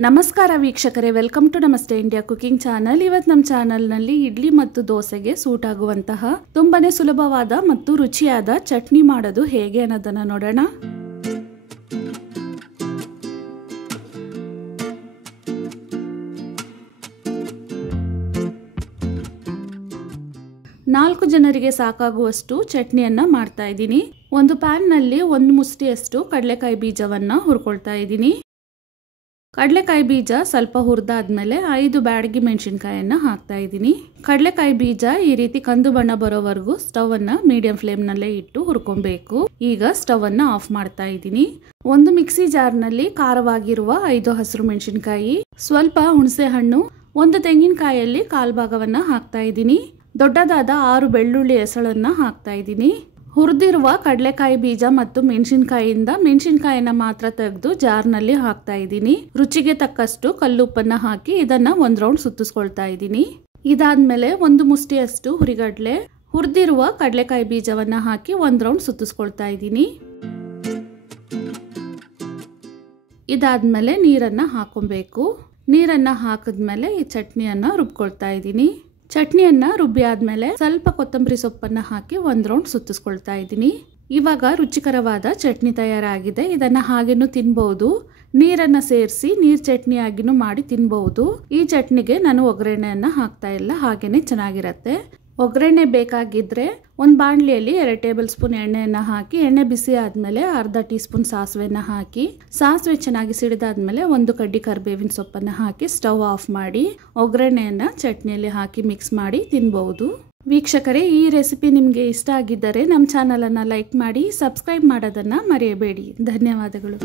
ನಮಸ್ಕಾರ ವೀಕ್ಷಕರೇ, welcome to ನಮಸ್ತೆ ಇಂಡಿಯಾ ಕುಕಿಂಗ್ ಚಾನಲ್. ಇವತ್ತು ನಮ್ಮ ಚಾನಲ್ನಲ್ಲಿ ಇಡ್ಲಿ ಮತ್ತು ದೋಸೆಗೆ ಸೂಟ್ ಆಗುವಂತಹ ತುಂಬಾನೇ ಸುಲಭವಾದ ಮತ್ತು ರುಚಿಯಾದ ಚಟ್ನಿ ಮಾಡೋದು ಹೇಗೆ ಅನ್ನೋದನ್ನ ನೋಡೋಣ. ನಾಲ್ಕು ಜನರಿಗೆ ಸಾಕಾಗುವಷ್ಟು ಚಟ್ನಿಯನ್ನ ಮಾಡ್ತಾ ಇದ್ದೀನಿ. ಒಂದು ಪ್ಯಾನ್ ನಲ್ಲಿ 1 ಮುಷ್ಟಿಯಷ್ಟು ಕಡಲೆಕಾಯಿ ಬೀಜವನ್ನ ಹುರ್ಕೊಳ್ತಾ ಇದ್ದೀನಿ. ಕಡಲೆಕಾಯಿ ಬೀಜ ಸ್ವಲ್ಪ ಹುರಿದಾದ್ಮೇಲೆ 5 ಬ್ಯಾಡಗಿ ಮೆಣಸಿನಕಾಯಿಯನ್ನ ಹಾಕ್ತಾ ಇದ್ದೀನಿ. ಕಡಲೆಕಾಯಿ ಬೀಜ ಈ ರೀತಿ ಕಂದು ಬಣ್ಣ ಬರೋವರೆಗೂ ಸ್ಟವ್ ಅನ್ನ ಮೀಡಿಯಂ ಫ್ಲೇಮ್ ನಲ್ಲೇ ಇಟ್ಟು ಹುರ್ಕೊಬೇಕು. ಈಗ ಸ್ಟವ್ ಅನ್ನ ಆಫ್ ಮಾಡ್ತಾ ಇದ್ದೀನಿ. ಒಂದು ಮಿಕ್ಸಿ ಜಾರ್ ನಲ್ಲಿ ಖಾರವಾಗಿರುವ 5 ಹಸಿರು ಮೆಣಸಿನಕಾಯಿ, ಸ್ವಲ್ಪ ಹುಣಸೆ ಹಣ್ಣು, ಒಂದು ತೆಂಗಿನಕಾಯಲ್ಲಿ ಕಾಲ್ ಭಾಗವನ್ನ ಹಾಕ್ತಾ ಇದ್ದೀನಿ. ದೊಡ್ಡದಾದ 6 ಬೆಳ್ಳುಳ್ಳಿ ಎಸಳನ್ನ ಹಾಕ್ತಾ ಇದ್ದೀನಿ. ಹುರಿದಿರುವ ಕಡಲೆಕಾಯಿ ಬೀಜ ಮತ್ತು ಮೆಣಸಿನಕಾಯಿಯಿಂದ ಮೆಣಸಿನಕಾಯಿನ ಮಾತ್ರ ತೆಗೆದು ಜಾರ್ನಲ್ಲಿ ಹಾಕ್ತಾ ಇದ್ದೀನಿ. ರುಚಿಗೆ ತಕ್ಕಷ್ಟು ಕಲ್ಲುಪ್ಪನ್ನ ಹಾಕಿ ಇದನ್ನ 1 ರೌಂಡ್ ಸುತ್ತಿಸ್ಕೊಳ್ತಾ ಇದ್ದೀನಿ. ಇದಾದ್ಮೇಲೆ 1 ಮುಷ್ಟಿಯಷ್ಟು ಹುರಿಗಡ್ಲೆ, ಹುರಿದಿರುವ ಕಡಲೆಕಾಯಿ ಬೀಜವನ್ನ ಹಾಕಿ 1 ರೌಂಡ್ ಸುತ್ತಿಸ್ಕೊಳ್ತಾ ಇದ್ದೀನಿ. ಇದಾದ್ಮೇಲೆ ನೀರನ್ನ ಹಾಕೊಬೇಕು. ನೀರನ್ನ ಹಾಕಿದ್ಮೇಲೆ ಈ ಚಟ್ನಿಯನ್ನ ರುಬ್ಕೊಳ್ತಾ ಇದ್ದೀನಿ. ಚಟ್ನಿಯನ್ನ ರುಬ್ಬಿ ಆದ್ಮೇಲೆ ಸ್ವಲ್ಪ ಕೊತ್ತಂಬರಿ ಸೊಪ್ಪನ್ನ ಹಾಕಿ 1 ರೌಂಡ್ ಸುತ್ತಿಸ್ಕೊಳ್ತಾ ಇದ್ದೀನಿ. ಇವಾಗ ರುಚಿಕರವಾದ ಚಟ್ನಿ ತಯಾರಾಗಿದೆ. ಇದನ್ನ ಹಾಗೇನು ತಿನ್ಬಹುದು, ನೀರನ್ನ ಸೇರಿಸಿ ನೀರ್ ಚಟ್ನಿ ಆಗಿನೂ ಮಾಡಿ ತಿನ್ಬಹುದು. ಈ ಚಟ್ನಿಗೆ ನಾನು ಒಗ್ಗರಣೆಯನ್ನ ಹಾಕ್ತಾ ಇಲ್ಲ, ಹಾಗೇನೆ ಚೆನ್ನಾಗಿರತ್ತೆ. ಒಗ್ಗರಣೆ ಬೇಕಾಗಿದ್ರೆ ಒಂದು ಬಾಣಲಿಯಲ್ಲಿ 2 ಟೇಬಲ್ ಸ್ಪೂನ್ ಎಣ್ಣೆಯನ್ನ ಹಾಕಿ, ಎಣ್ಣೆ ಬಿಸಿ ಆದ್ಮೇಲೆ ಅರ್ಧ ಟೀ ಸ್ಪೂನ್ ಸಾಸಿವೆನ ಹಾಕಿ, ಸಾಸಿವೆ ಚೆನ್ನಾಗಿ ಸಿಡಿದಾದ್ಮೇಲೆ 1 ಕಡ್ಡಿ ಕರಿಬೇವಿನ ಸೊಪ್ಪನ್ನ ಹಾಕಿ ಸ್ಟವ್ ಆಫ್ ಮಾಡಿ ಒಗ್ಗರಣೆಯನ್ನ ಚಟ್ನಿಯಲ್ಲಿ ಹಾಕಿ ಮಿಕ್ಸ್ ಮಾಡಿ ತಿನ್ಬಹುದು. ವೀಕ್ಷಕರೇ, ಈ ರೆಸಿಪಿ ನಿಮಗೆ ಇಷ್ಟ ಆಗಿದ್ದರೆ ನಮ್ಮ ಚಾನಲ್ ಅನ್ನ ಲೈಕ್ ಮಾಡಿ, ಸಬ್ಸ್ಕ್ರೈಬ್ ಮಾಡೋದನ್ನ ಮರೆಯಬೇಡಿ. ಧನ್ಯವಾದಗಳು.